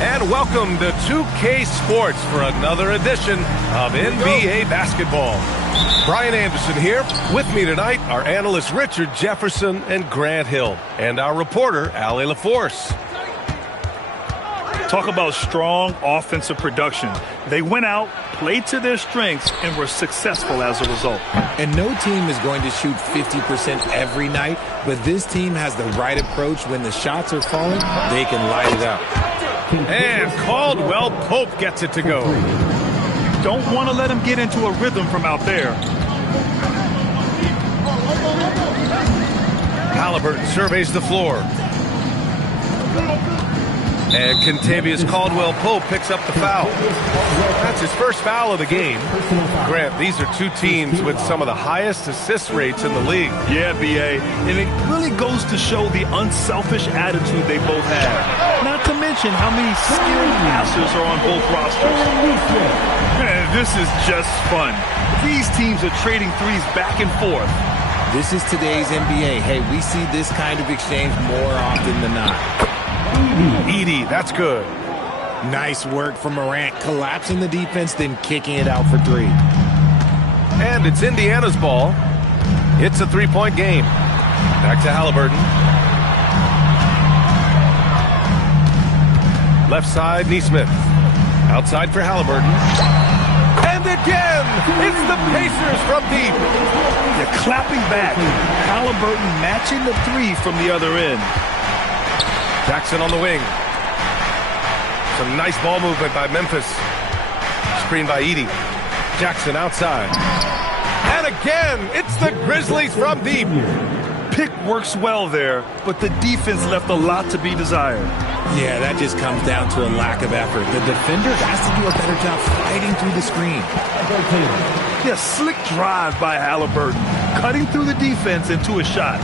And welcome to 2K Sports for another edition of NBA basketball. Brian Anderson here. With me tonight, our analysts Richard Jefferson and Grant Hill, and our reporter, Allie LaForce. Talk about strong offensive production. They went out, played to their strengths, and were successful as a result. And no team is going to shoot 50% every night, but this team has the right approach. When the shots are falling, they can light it up. And Caldwell Pope gets it to go. Don't want to let him get into a rhythm from out there. Halliburton surveys the floor. And Kentavious Caldwell-Pope picks up the foul. That's his first foul of the game. Grant, these are two teams with some of the highest assist rates in the league. Yeah, B.A., and it really goes to show the unselfish attitude they both have. Not to mention how many skilled passers are on both rosters. Man, this is just fun. These teams are trading threes back and forth. This is today's NBA. Hey, we see this kind of exchange more often than not. Edey, that's good. Nice work from Morant, collapsing the defense, then kicking it out for three. And it's Indiana's ball. It's a three-point game. Back to Halliburton. Left side, Nesmith. Outside for Halliburton. And again, it's the Pacers from deep. They're clapping back. Halliburton matching the three from the other end. Jackson on the wing. Some nice ball movement by Memphis. Screen by Edey. Jackson outside. And again, it's the Grizzlies from deep. Pick works well there, but the defense left a lot to be desired. Yeah, that just comes down to a lack of effort. The defender has to do a better job fighting through the screen. Yeah, slick drive by Halliburton, cutting through the defense into a shot.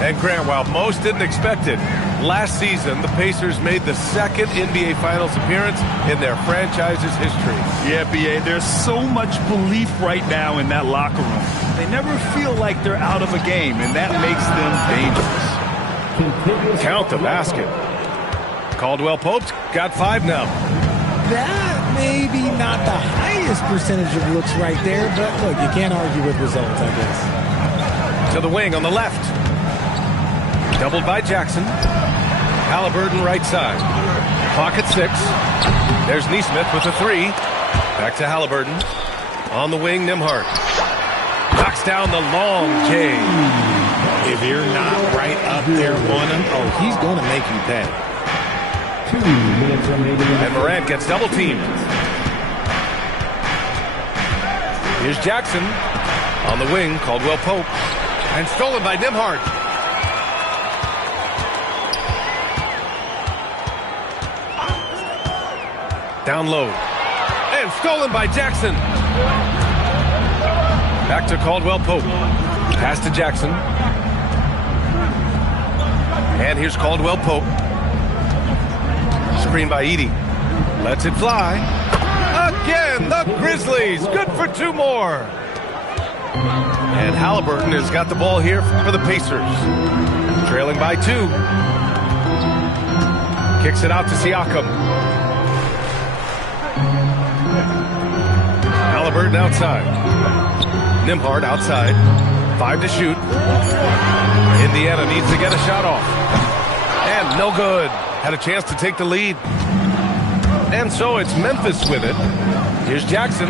And Grant, while most didn't expect it, last season the Pacers made the second NBA Finals appearance in their franchise's history. Yeah, B.A., there's so much belief right now in that locker room. They never feel like they're out of a game, and that makes them dangerous. Count the basket. Caldwell Pope's got 5 now. That may be not the highest percentage of looks right there, but look, you can't argue with results, I guess. To the wing on the left. Doubled by Jackson. Halliburton right side. Pocket 6. There's Nesmith with a 3. Back to Halliburton. On the wing, Nembhard. Knocks down the long J. If you're not right up there on him, oh, he's going to make you pay. 2 minutes remaining. And Morant gets double teamed. Here's Jackson. On the wing, Caldwell Pope. And stolen by Nembhard. Down low. And stolen by Jackson. Back to Caldwell Pope. Pass to Jackson. And here's Caldwell Pope. Screen by Edey. Lets it fly. Again, the Grizzlies. Good for 2 more. And Halliburton has got the ball here for the Pacers. Trailing by 2. Kicks it out to Siakam. Halliburton outside. Nembhard outside. 5 to shoot. Indiana needs to get a shot off. And no good. Had a chance to take the lead. And so it's Memphis with it. Here's Jackson.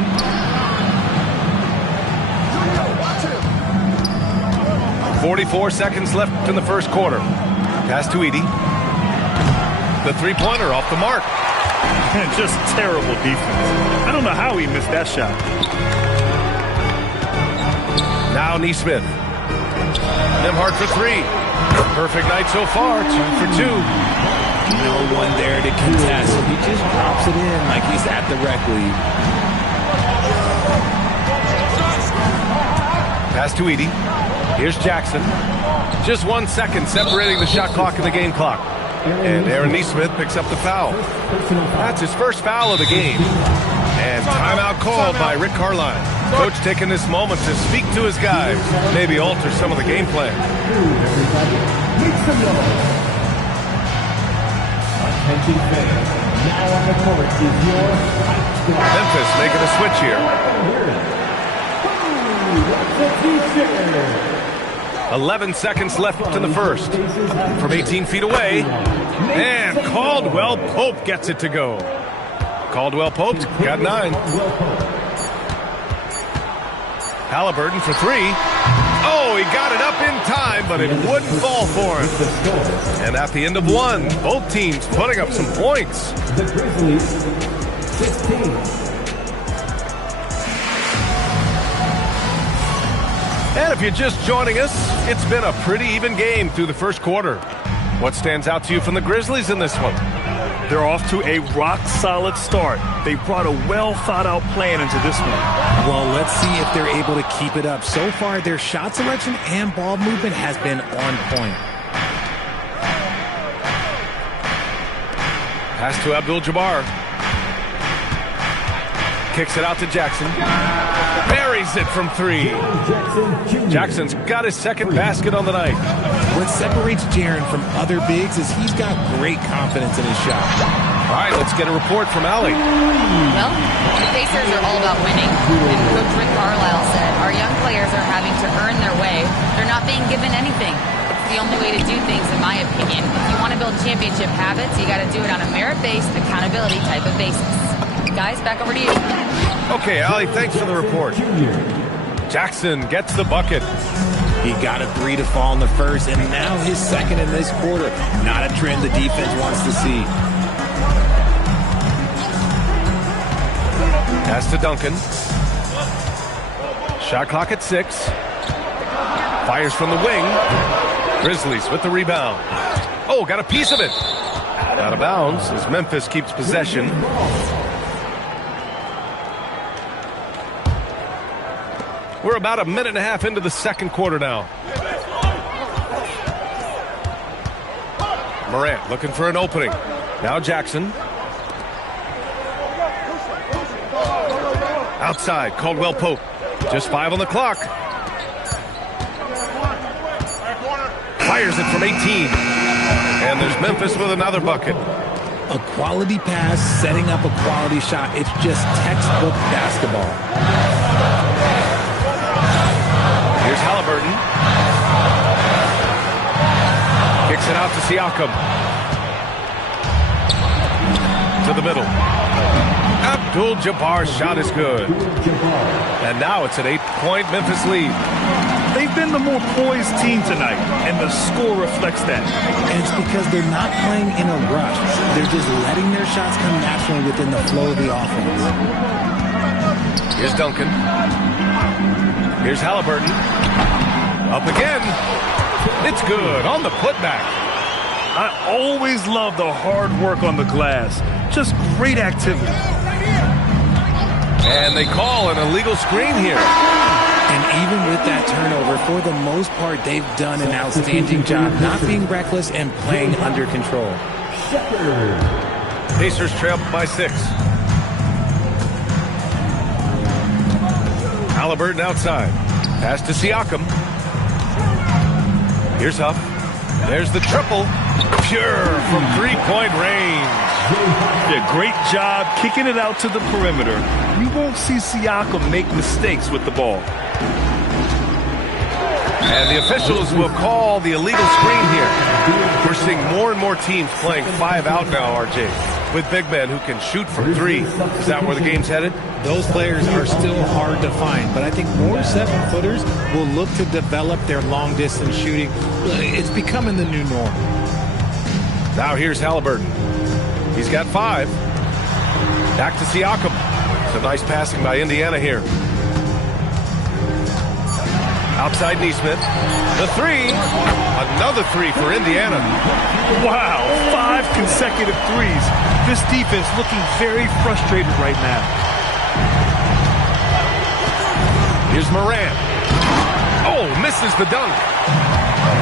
.44 seconds left in the first quarter. Pass to Edey. The three-pointer off the mark. Just terrible defense. I don't know how he missed that shot. Now Nesmith. Nembhard for 3. Perfect night so far. 2 for 2. No one there to contest. He just drops it in like he's at the rec league. Pass to Edey. Here's Jackson. Just 1 second separating the shot clock and the game clock. And Aaron Nesmith picks up the foul. That's his first foul of the game. And timeout called by Rick Carlisle. Coach taking this moment to speak to his guys, maybe alter some of the game plan. Attention fans. Now on the court is your Memphis making a switch here. 11 seconds left in the first. From 18 feet away. And Caldwell Pope gets it to go. Caldwell Pope got 9. Halliburton for 3. Oh, he got it up in time, but it wouldn't fall for him. And at the end of 1, both teams putting up some points. The Grizzlies, 16. And if you're just joining us, it's been a pretty even game through the first quarter. What stands out to you from the Grizzlies in this one? They're off to a rock-solid start. They brought a well-thought-out plan into this one. Well, let's see if they're able to keep it up. So far, their shot selection and ball movement has been on point. Pass to Abdul-Jabbar. Kicks it out to Jackson. Buries it from 3. Jackson's got his second basket on the night. What separates Jaren from other bigs is he's got great confidence in his shot. All right, let's get a report from Allie. Well, the Pacers are all about winning. And Coach Rick Carlisle said, our young players are having to earn their way. They're not being given anything. It's the only way to do things, in my opinion. If you want to build championship habits, you got to do it on a merit-based, accountability type of basis. Guys, back over to you. Okay, Allie, thanks for the report. Jackson gets the bucket. He got a 3 to fall in the first, and now his second in this quarter. Not a trend the defense wants to see. Pass to Duncan. Shot clock at 6. Fires from the wing. Grizzlies with the rebound. Oh, got a piece of it. Out of bounds as Memphis keeps possession. We're about a minute and a half into the second quarter now. Morant looking for an opening. Now Jackson. Outside, Caldwell Pope. Just 5 on the clock. Fires it from 18. And there's Memphis with another bucket. A quality pass, setting up a quality shot. It's just textbook basketball. Here's Halliburton. Kicks it out to Siakam. To the middle. Abdul-Jabbar's shot is good. And now it's an 8-point Memphis lead. They've been the more poised team tonight, and the score reflects that. And it's because they're not playing in a rush. They're just letting their shots come naturally within the flow of the offense. Here's Duncan. Here's Halliburton. Up again. It's good on the putback. I always love the hard work on the glass. Just great activity. And they call an illegal screen here. And even with that turnover, for the most part, they've done an outstanding job not being reckless and playing under control. Pacers trail by 6. Halliburton outside. Pass to Siakam. Here's Huff. There's the triple. Pure from 3-point range. Yeah, great job kicking it out to the perimeter. You won't see Siakam make mistakes with the ball. And the officials will call the illegal screen here. We're seeing more and more teams playing 5 out now, RJ, with big men who can shoot from 3. Is that where the game's headed? Those players are still hard to find, but I think more 7-footers will look to develop their long-distance shooting. It's becoming the new norm. Now here's Halliburton. He's got 5. Back to Siakam. Some nice passing by Indiana here. Outside Nesmith. The 3. Another 3 for Indiana. Wow, 5 consecutive threes. This defense looking very frustrated right now. Here's Morant. Oh, misses the dunk.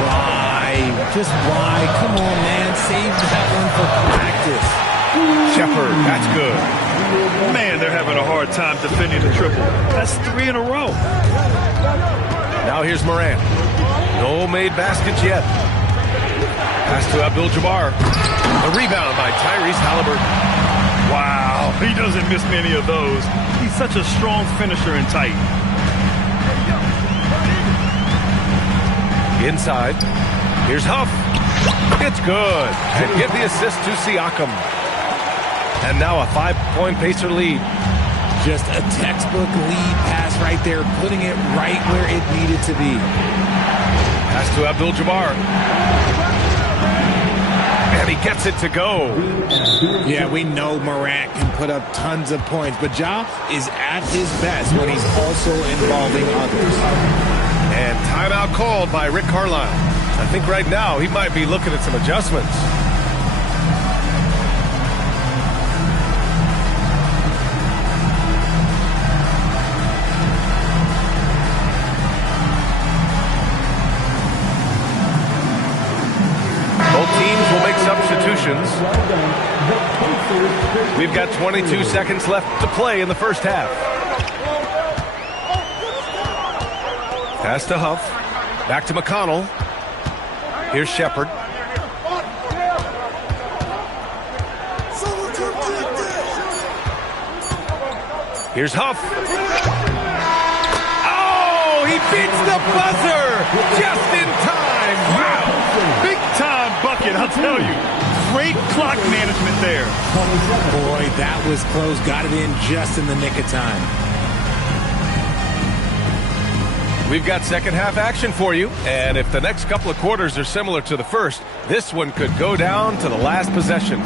Why? Just why? Come on, man. Save that one for practice. Shepard, that's good. Man, they're having a hard time defending the triple. That's 3 in a row. Now here's Morant. No made baskets yet. Pass to Abdul-Jabbar. The rebound by Tyrese Halliburton. Wow, he doesn't miss many of those. He's such a strong finisher in tight. Inside. Here's Huff. It's good. And give the assist to Siakam. And now a 5-point Pacer lead. Just a textbook lead pass right there, putting it right where it needed to be. Pass to Abdul-Jabbar. And he gets it to go. Yeah, we know Morant can put up tons of points, but Ja is at his best when he's also involving others. And timeout called by Rick Carlisle. I think right now he might be looking at some adjustments. Both teams will make substitutions. We've got 22 seconds left to play in the first half. Pass to Huff. Back to McConnell. Here's Shepherd. Here's Huff. Oh, he beats the buzzer just in time. Wow. Big time bucket, I'll tell you. Great clock management there. Boy, that was close. Got it in just in the nick of time. We've got second half action for you, and if the next couple of quarters are similar to the first, this one could go down to the last possession.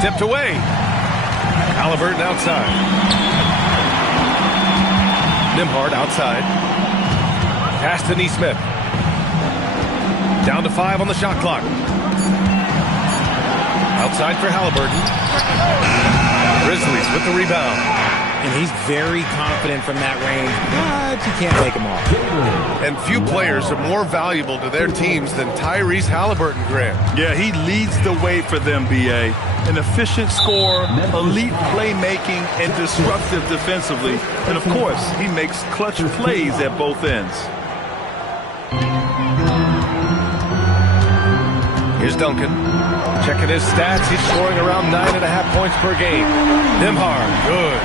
Tipped away. Halliburton outside. Nembhard outside. Pass to Nesmith. Down to 5 on the shot clock. Outside for Halliburton. Grizzlies with the rebound. And he's very confident from that range, but you can't take him off. And few players are more valuable to their teams than Tyrese Halliburton, Grant. Yeah, he leads the way for them, B.A. An efficient scorer, elite playmaking, and disruptive defensively. And, of course, he makes clutch plays at both ends. Here's Duncan. Checking his stats, he's scoring around 9.5 points per game. Nembhard, good.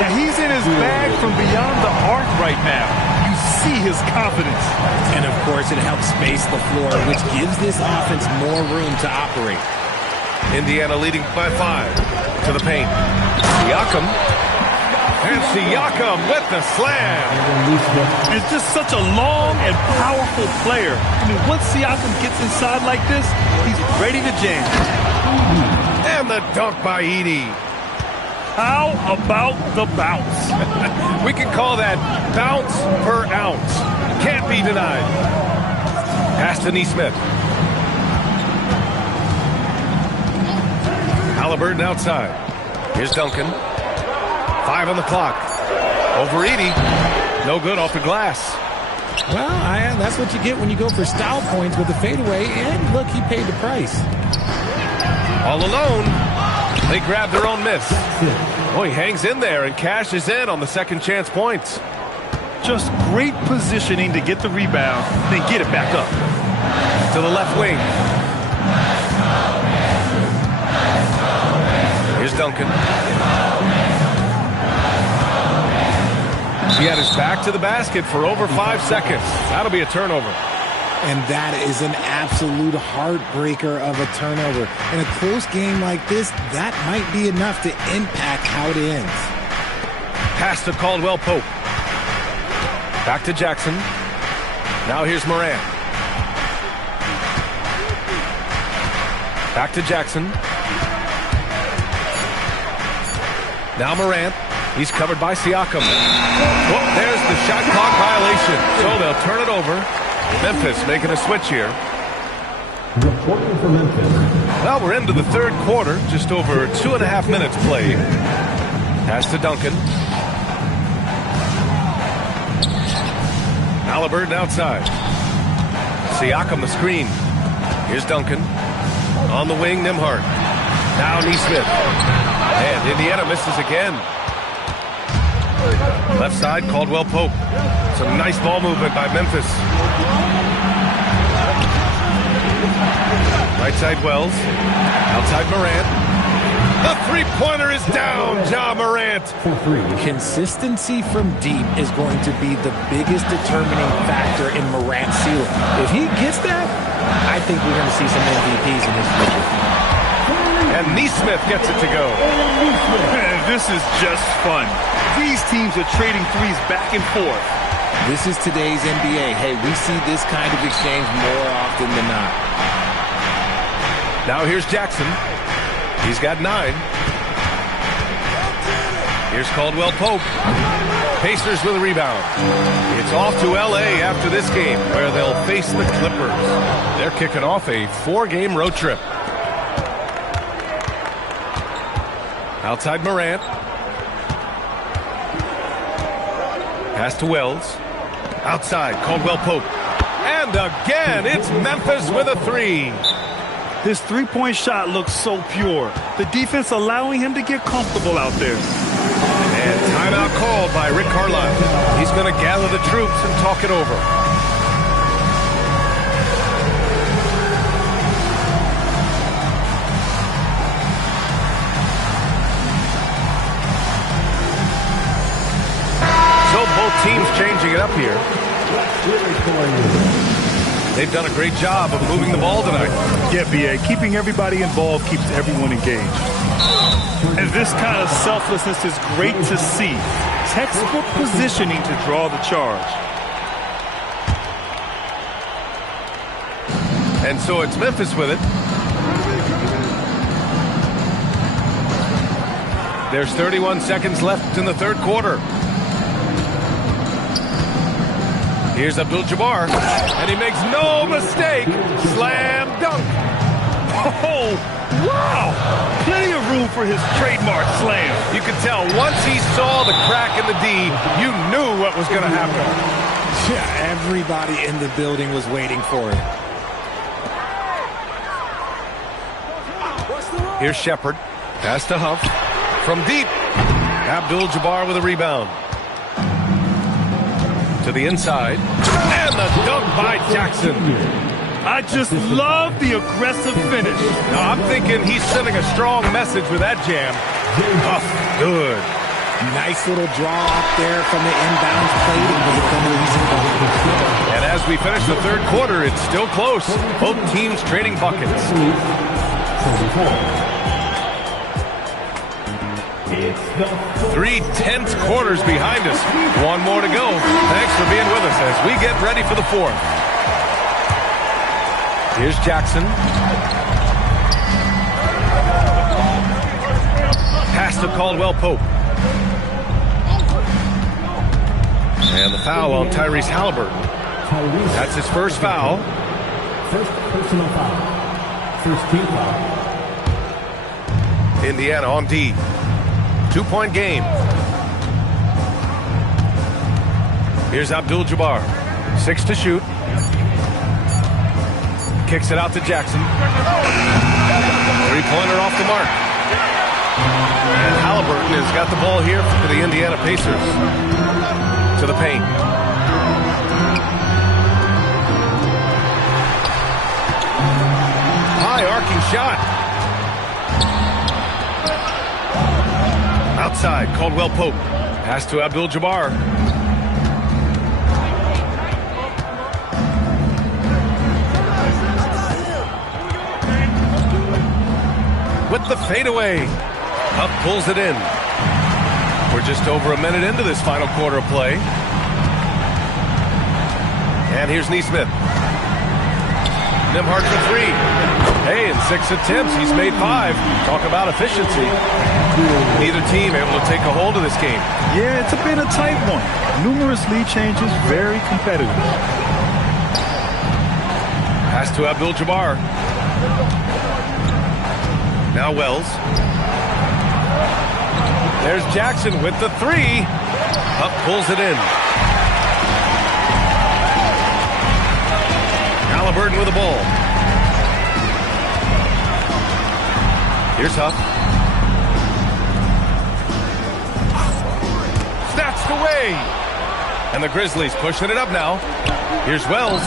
Yeah, he's in his bag from beyond the arc right now. You see his confidence. And, of course, it helps space the floor, which gives this offense more room to operate. Indiana leading by 5 to the paint. Siakam. And Siakam with the slam. It's just such a long and powerful player. I mean, once Siakam gets inside like this, he's ready to jam. And the dunk by Edey. How about the bounce? We can call that bounce per ounce. Can't be denied. Pass to Nesmith. Halliburton outside. Here's Duncan. 5 on the clock. Over Edey. No good off the glass. Well, that's what you get when you go for style points with the fadeaway. And look, he paid the price. All alone. They grab their own miss. Oh, he hangs in there and cashes in on the second chance points. Just great positioning to get the rebound, then get it back up. To the left wing. Here's Duncan. He had his back to the basket for over 5 seconds. That'll be a turnover. And that is an absolute heartbreaker of a turnover. In a close game like this, that might be enough to impact how it ends. Pass to Caldwell Pope. Back to Jackson. Now here's Morant. Back to Jackson. Now Morant. He's covered by Siakam. Oh, there's the shot clock violation. So they'll turn it over. Memphis making a switch here. Reporting for Memphis. Well, we're into the third quarter. Just over 2.5 minutes played. Pass to Duncan. Halliburton outside. Siakam the screen. Here's Duncan. On the wing, Nembhard. Now Nesmith. And Indiana misses again. Left side, Caldwell Pope. Some nice ball movement by Memphis. Right side Wells. Outside Morant. The three-pointer is down, Ja Morant. Consistency from deep is going to be the biggest determining factor in Morant's ceiling. If he gets that, I think we're going to see some MVPs in his future. And Neesmith gets it to go. Man, this is just fun. These teams are trading threes back and forth. This is today's NBA. Hey, we see this kind of exchange more often than not. Now here's Jackson. He's got 9. Here's Caldwell Pope. Pacers with a rebound. It's off to L.A. after this game, where they'll face the Clippers. They're kicking off a 4-game road trip. Outside Morant. Pass to Wells. Outside, Caldwell Pope. And again, it's Memphis with a 3. His three-point shot looks so pure. The defense allowing him to get comfortable out there. And timeout called by Rick Carlisle. He's going to gather the troops and talk it over. So both teams changing it up here. They've done a great job of moving the ball tonight. Yeah, B.A. Keeping everybody involved keeps everyone engaged. And this kind of selflessness is great to see. Textbook positioning to draw the charge. And so it's Memphis with it. There's 31 seconds left in the third quarter. Here's Abdul-Jabbar, and he makes no mistake. Slam dunk. Oh, wow. Plenty of room for his trademark slam. You could tell once he saw the crack in the D, you knew what was going to happen. Yeah, everybody in the building was waiting for it. Here's Shepard. Pass to Huff. From deep. Abdul-Jabbar with a rebound. To the inside. And the dunk by Jackson. I just love the aggressive finish. Now, I'm thinking he's sending a strong message with that jam. Huff, good. Nice little draw up there from the inbound plate. And as we finish the third quarter, it's still close. Both teams trading buckets. 3 tense quarters behind us. One more to go. Thanks for being with us as we get ready for the fourth. Here's Jackson. Pass to Caldwell Pope. And the foul on Tyrese Halliburton. That's his first foul. First personal foul. First team foul. Indiana on D. 2-point game. Here's Abdul-Jabbar. 6 to shoot. Kicks it out to Jackson. Three-pointer off the mark. And Halliburton has got the ball here for the Indiana Pacers. To the paint. High arcing shot. Outside, Caldwell Pope. Pass to Abdul-Jabbar. With the fadeaway. Huff pulls it in. We're just over a minute into this final quarter of play. And here's Neesmith. Nembhard for 3. Hey, in 6 attempts, he's made 5. Talk about efficiency. Neither team able to take a hold of this game. Yeah, it's been a tight one. Numerous lead changes, very competitive. Pass to Abdul-Jabbar. Now Wells. There's Jackson with the 3. Up pulls it in. Halliburton with the ball. Here's Huff. Snatched away. And the Grizzlies pushing it up now. Here's Wells.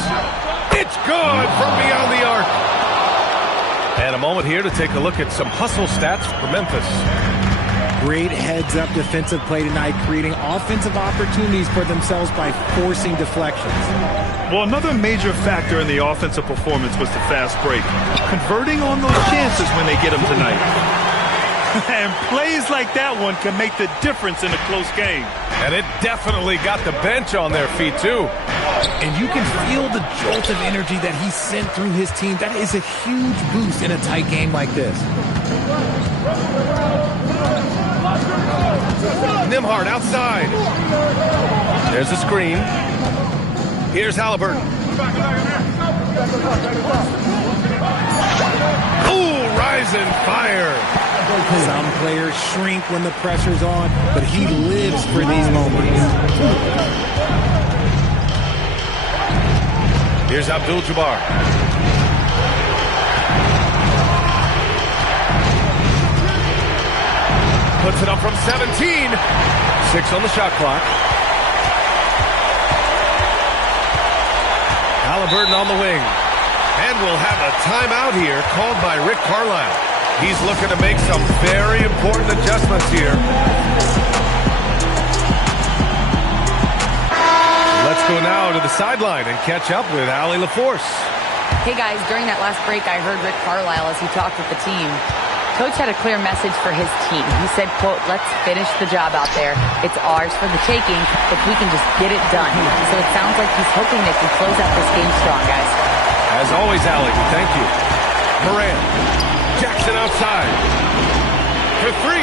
It's good from beyond the arc. And a moment here to take a look at some hustle stats for Memphis. Great heads-up defensive play tonight, creating offensive opportunities for themselves by forcing deflections. Well, another major factor in the offensive performance was the fast break. Converting on those chances when they get them tonight. And plays like that one can make the difference in a close game. And it definitely got the bench on their feet, too. And you can feel the jolt of energy that he sent through his team. That is a huge boost in a tight game like this. Nimhard outside. There's a screen. Here's Halliburton. Ooh, rise and fire. Some players shrink when the pressure's on, but he lives for these moments. Here's Abdul-Jabbar. Puts it up from 17. 6 on the shot clock. Halliburton on the wing. And we'll have a timeout here called by Rick Carlisle. He's looking to make some very important adjustments here. Let's go now to the sideline and catch up with Allie LaForce. Hey guys, during that last break, I heard Rick Carlisle as he talked with the team. Coach had a clear message for his team. He said, quote, let's finish the job out there. It's ours for the taking if we can just get it done. So it sounds like he's hoping they can close out this game strong, guys. As always, Allie, thank you. Moran. Jackson outside. For 3.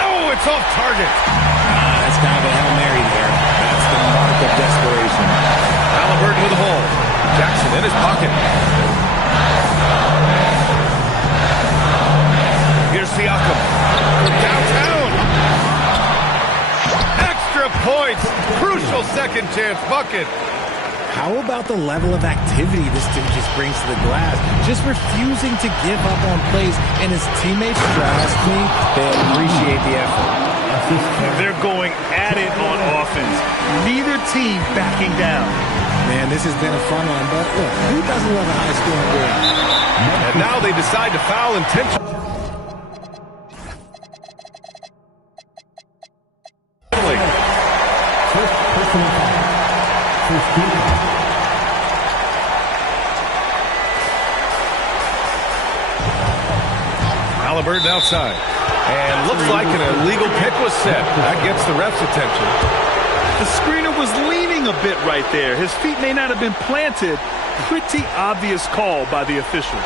Oh, it's off target. That's kind of a Hail Mary there. That's the mark of desperation. Halliburton with the hole. Jackson in his pocket. Here's Siakam. Downtown. Extra points. Crucial second chance bucket. How about the level of activity this dude just brings to the glass? Just refusing to give up on plays, and his teammates, trust me, they appreciate the effort. They're going at it on offense. Neither team backing down. Man, this has been a fun one, but look, who doesn't love a high-scoring game? And now they decide to foul intentionally. Halliburton outside. And looks like an illegal pick was set. That gets the ref's attention. The screener was leaning a bit right there. His feet may not have been planted. Pretty obvious call by the officials.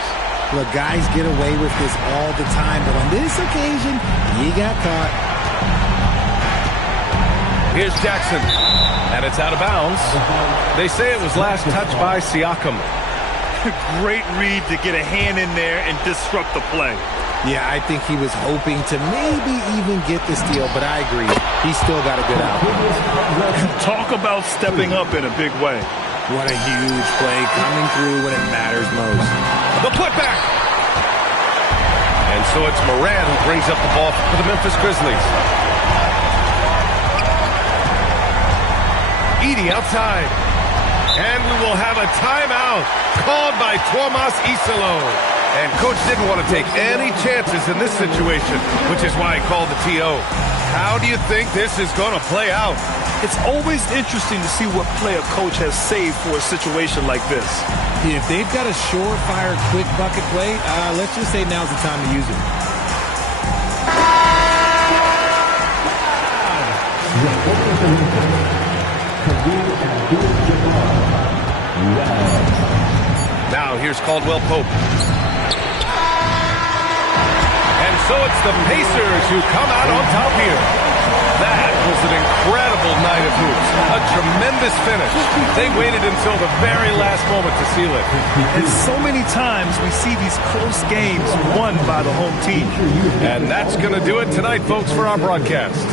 Look, guys get away with this all the time, but on this occasion, he got caught. Here's Jackson. And it's out of bounds. They say it was last touched by Siakam. Great read to get a hand in there and disrupt the play. Yeah, I think he was hoping to maybe even get the steal, but I agree. He still got a good outcome. Talk about stepping up in a big way. What a huge play coming through when it matters most. The putback. And so it's Moran who brings up the ball for the Memphis Grizzlies. Edey outside. And we will have a timeout called by Tomas Isalo. And Coach didn't want to take any chances in this situation, which is why he called the TO. How do you think this is going to play out? It's always interesting to see what play a coach has saved for a situation like this. If they've got a surefire quick bucket play, let's just say now's the time to use it. Now here's Caldwell Pope. And so it's the Pacers who come out on top here. That was an incredible night of hoops. A tremendous finish. They waited until the very last moment to seal it. And so many times we see these close games won by the home team. And that's going to do it tonight, folks, for our broadcast.